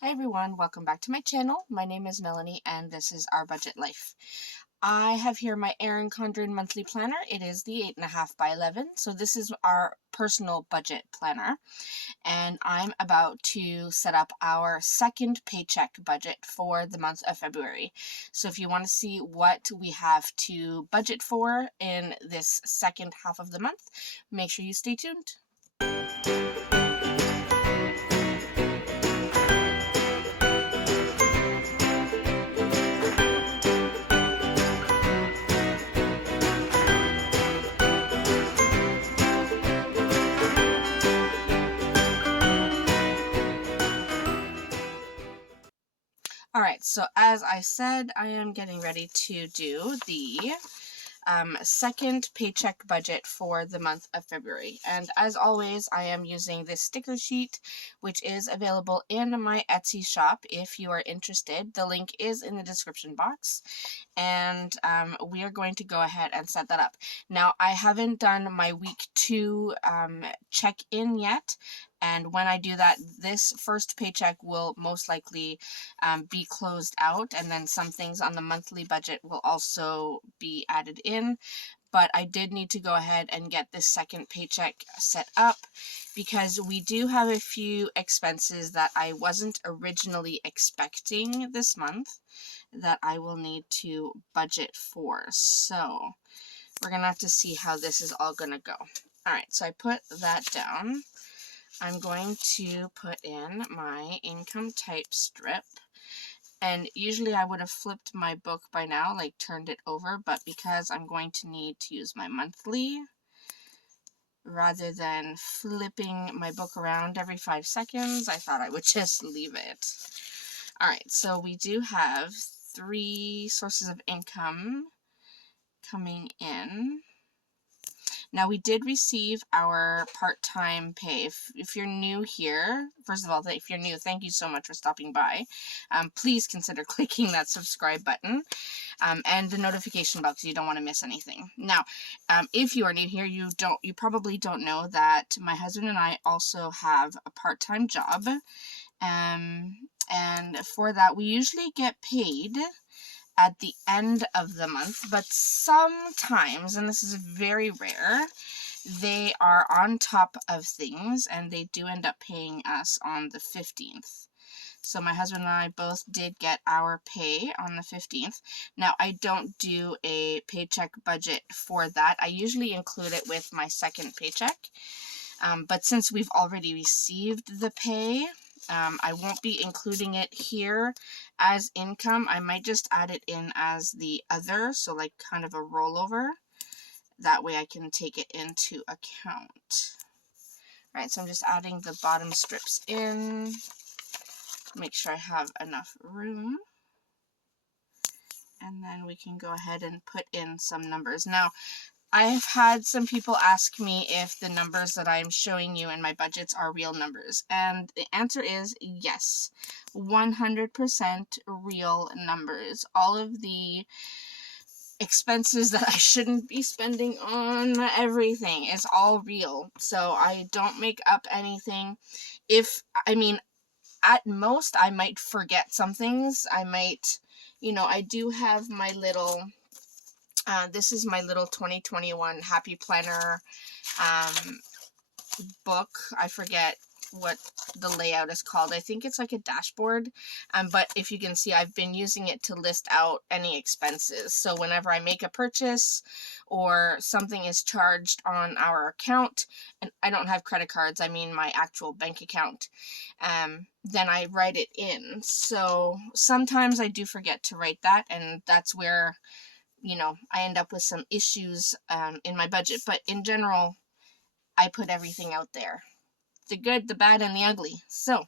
Hi everyone, welcome back to my channel. My name is Melanie and this is Our Budget Life. I have here my Erin Condren monthly planner. It is the 8.5 by 11, so this is our personal budget planner. And I'm about to set up our second paycheck budget for the month of February. So if you want to see what we have to budget for in this second half of the month, make sure you stay tuned. Alright, so as I said, I am getting ready to do the second paycheck budget for the month of February. And as always, I am using this sticker sheet, which is available in my Etsy shop if you are interested. The link is in the description box. And we are going to go ahead and set that up. Now, I haven't done my week 2 check-in yet, and when I do that, this first paycheck will most likely be closed out, and then some things on the monthly budget will also be added in. But I did need to go ahead and get this second paycheck set up because we do have a few expenses that I wasn't originally expecting this month that I will need to budget for. So we're going to have to see how this is all going to go. Alright, so I put that down. I'm going to put in my income type strip. And usually I would have flipped my book by now, like turned it over, but because I'm going to need to use my monthly, rather than flipping my book around every 5 seconds, I thought I would just leave it. Alright, so we do have 3 sources of income coming in. Now, we did receive our part-time pay. If you're new here, first of all, if you're new, thank you so much for stopping by. Please consider clicking that subscribe button and the notification bell because you don't want to miss anything. Now, if you are new here, you probably don't know that my husband and I also have a part-time job. And for that, we usually get paid at the end of the month, but sometimes, and this is very rare, they are on top of things and they do end up paying us on the 15th. So my husband and I both did get our pay on the 15th. Now, I don't do a paycheck budget for that. I usually include it with my second paycheck. But since we've already received the pay, I won't be including it here as income. I might just add it in as the other, so like kind of a rollover. That way I can take it into account. All right, so I'm just adding the bottom strips in. Make sure I have enough room. And then we can go ahead and put in some numbers. Now, I've had some people ask me if the numbers that I'm showing you in my budgets are real numbers, and the answer is yes, 100% real numbers. All of the expenses that I shouldn't be spending on everything is all real, so I don't make up anything. At most, I might forget some things. I do have my little... this is my little 2021 Happy Planner book. I forget what the layout is called. I think it's like a dashboard. But if you can see, I've been using it to list out any expenses. So whenever I make a purchase or something is charged on our account, and I don't have credit cards, I mean my actual bank account, then I write it in. So sometimes I do forget to write that, and that's where I end up with some issues in my budget. But in general, I put everything out there. The good, the bad, and the ugly. So,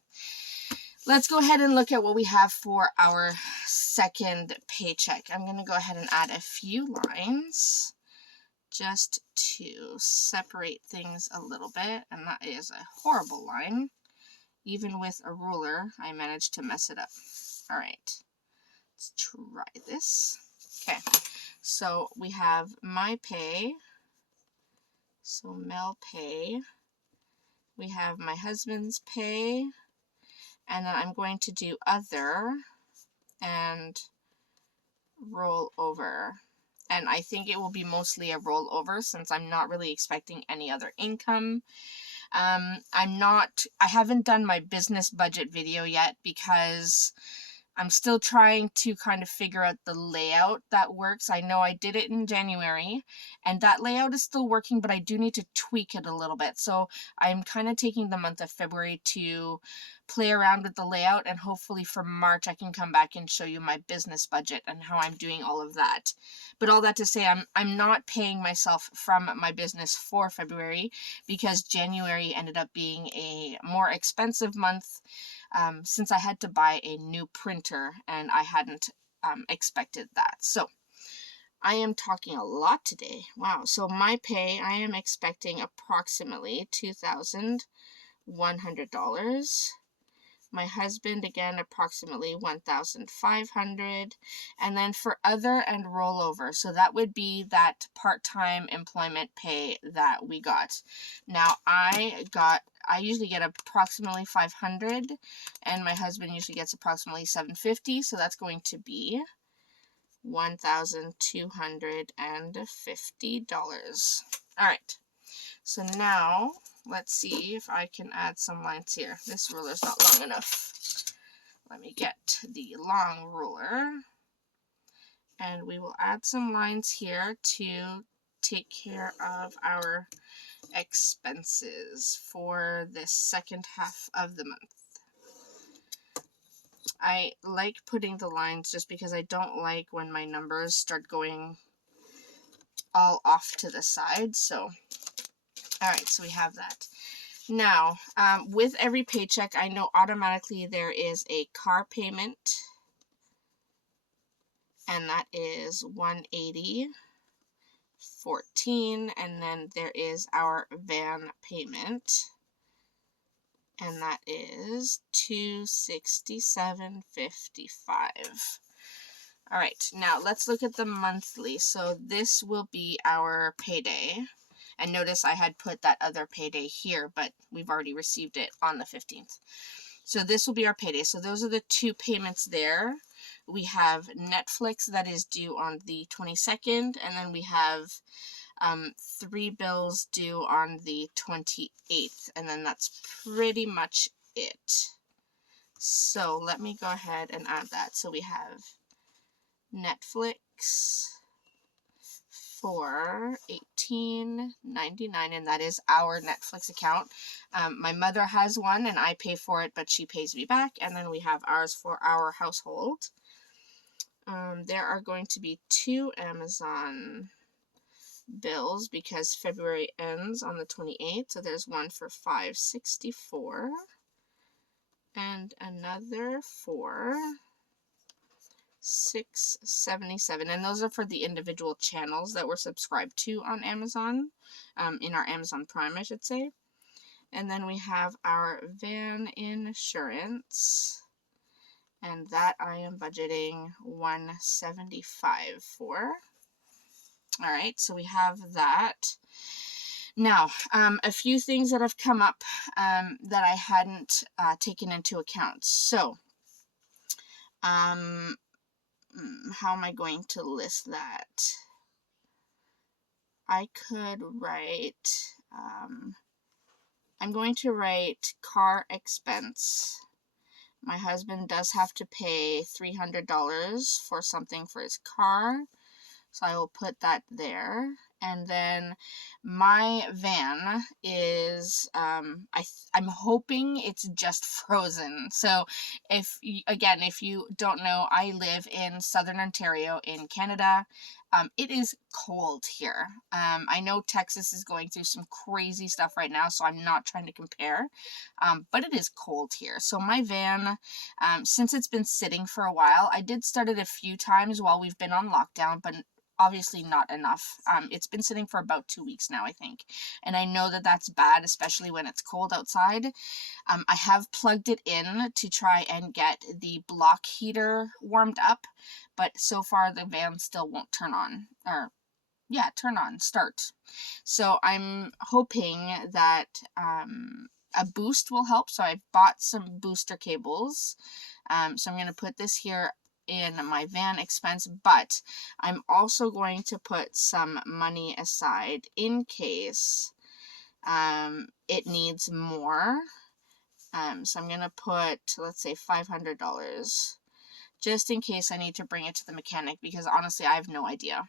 let's go ahead and look at what we have for our second paycheck. I'm going to go ahead and add a few lines just to separate things a little bit. And that is a horrible line. Even with a ruler, I managed to mess it up. Alright, let's try this. Okay. So we have my pay, so Mel pay, we have my husband's pay, And then I'm going to do other and roll over. And I think it will be mostly a rollover since I'm not really expecting any other income. I haven't done my business budget video yet because I'm still trying to kind of figure out the layout that works. I know I did it in January and that layout is still working, but I do need to tweak it a little bit. So I'm kind of taking the month of February to play around with the layout, and hopefully for March I can come back and show you my business budget and how I'm doing all of that. But all that to say, I'm not paying myself from my business for February because January ended up being a more expensive month since I had to buy a new printer and I hadn't expected that. So I am talking a lot today. Wow. So my pay, I am expecting approximately $2,100. My husband, again, approximately $1,500. And then for other and rollover, so that would be that part-time employment pay that we got. Now, I usually get approximately $500, and my husband usually gets approximately $750, so that's going to be $1,250. All right. So now, let's see if I can add some lines here. This ruler's not long enough. Let me get the long ruler. And we will add some lines here to take care of our expenses for this second half of the month. I like putting the lines just because I don't like when my numbers start going all off to the side. So, alright, so we have that. Now, with every paycheck, I know automatically there is a car payment, and that is $180.14, and then there is our van payment, and that is $267.55. All right, now let's look at the monthly. So this will be our payday. And notice I had put that other payday here, but we've already received it on the 15th. So this will be our payday. So those are the two payments there. We have Netflix that is due on the 22nd, and then we have 3 bills due on the 28th, and then that's pretty much it. So let me go ahead and add that. So we have Netflix for $18.99, and that is our Netflix account. My mother has one and I pay for it, but she pays me back. And then we have ours for our household. There are going to be 2 Amazon bills because February ends on the 28th, so there's one for $5.64 and another for $6.77, and those are for the individual channels that we're subscribed to on Amazon, in our Amazon Prime, I should say. And then we have our van insurance, and that I am budgeting $175 for. All right, so we have that. Now, a few things that have come up that I hadn't taken into account. So, how am I going to list that? I could write, I'm going to write car expense. My husband does have to pay $300 for something for his car, so I will put that there. And then my van is, I'm hoping it's just frozen. So if you don't know, I live in Southern Ontario in Canada. It is cold here. I know Texas is going through some crazy stuff right now, so I'm not trying to compare, but it is cold here. So my van, since it's been sitting for a while, I did start it a few times while we've been on lockdown, but obviously not enough. It's been sitting for about 2 weeks now, I think. And I know that that's bad, especially when it's cold outside. I have plugged it in to try and get the block heater warmed up, but so far the van still won't turn on. Start. So I'm hoping that a boost will help. So I bought some booster cables. So I'm going to put this here in my van expense, but I'm also going to put some money aside in case it needs more. So I'm going to put, let's say $500 just in case I need to bring it to the mechanic, because honestly, I have no idea.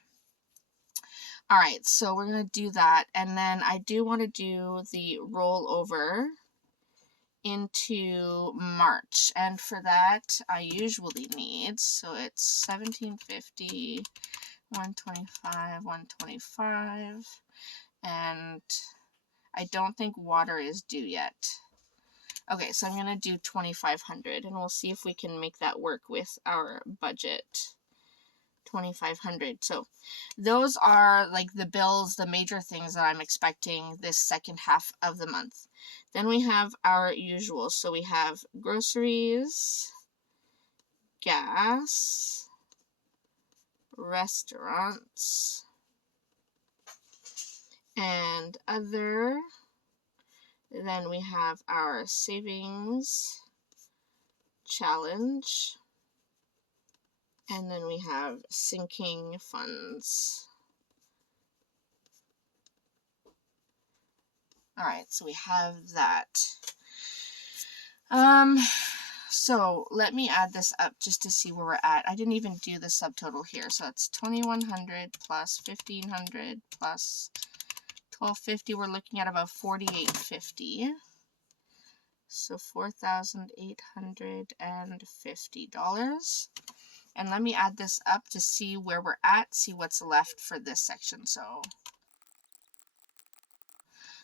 All right, so we're going to do that. And then I do want to do the rollover into March. And for that, I usually need, so it's $17.50, $125, $125, and I don't think water is due yet. Okay, so I'm going to do $2,500, and we'll see if we can make that work with our budget. $2,500. So those are like the bills, the major things that I'm expecting this second half of the month. Then we have our usual. So we have groceries, gas, restaurants, and other. Then we have our savings challenge. And then we have sinking funds. All right, so we have that. So let me add this up just to see where we're at. I didn't even do the subtotal here. So it's 2,100 plus 1,500 plus 1,250. We're looking at about 4,850. So $4,850. And let me add this up to see where we're at, see what's left for this section.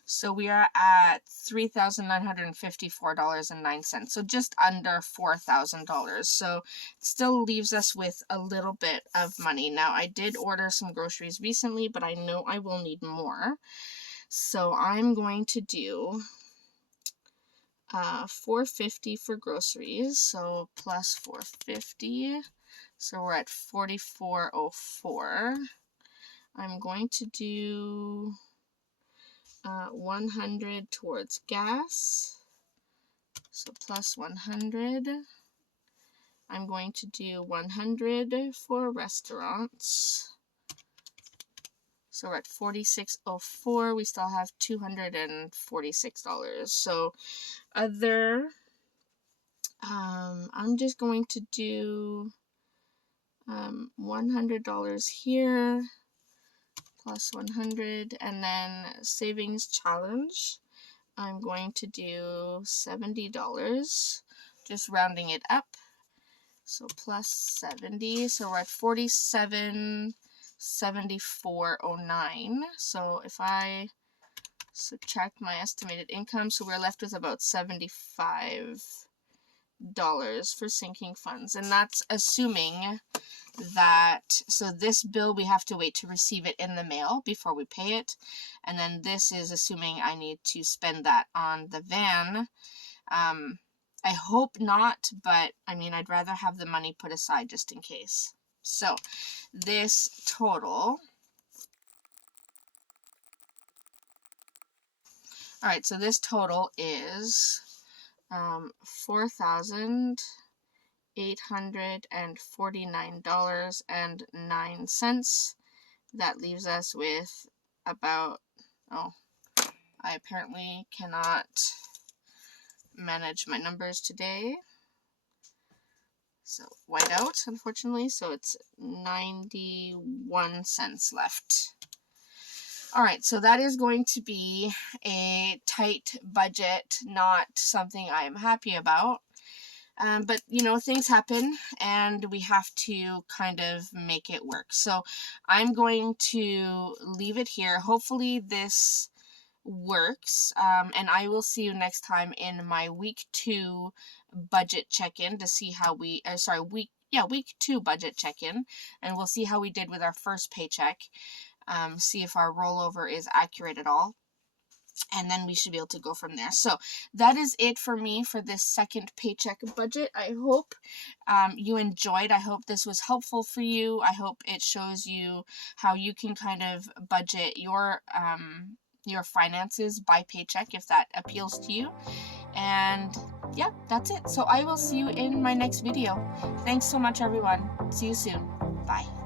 So we are at $3,954.09. So just under $4,000. So it still leaves us with a little bit of money. Now, I did order some groceries recently, but I know I will need more. So I'm going to do $450 for groceries. So plus $450. So we're at $44.04. I'm going to do 100 towards gas. So plus 100. I'm going to do 100 for restaurants. So we're at $46.04. We still have $246. So other, I'm just going to do $100 here, plus 100, and then savings challenge, I'm going to do $70, just rounding it up, so plus 70, so we're at $47.74.09. So if I subtract my estimated income, so we're left with about $75 for sinking funds, and that's assuming that, so this bill we have to wait to receive it in the mail before we pay it, and then this is assuming I need to spend that on the van. I hope not, but I mean, I'd rather have the money put aside just in case. So this total, all right, so this total is $4,849.09. That leaves us with about, oh, I apparently cannot manage my numbers today. So white out, unfortunately, so it's 91 cents left. All right, so that is going to be a tight budget, not something I am happy about. But, you know, things happen and we have to kind of make it work. So I'm going to leave it here. Hopefully this works. And I will see you next time in my week 2 budget check-in to see how we, week 2 budget check-in. And we'll see how we did with our first paycheck. See if our rollover is accurate at all. And then we should be able to go from there. So that is it for me for this second paycheck budget. I hope you enjoyed. I hope this was helpful for you. I hope it shows you how you can kind of budget your finances by Paycheck if that appeals to you. And yeah, that's it. So I will see you in my next video. Thanks so much, everyone. See you soon. Bye.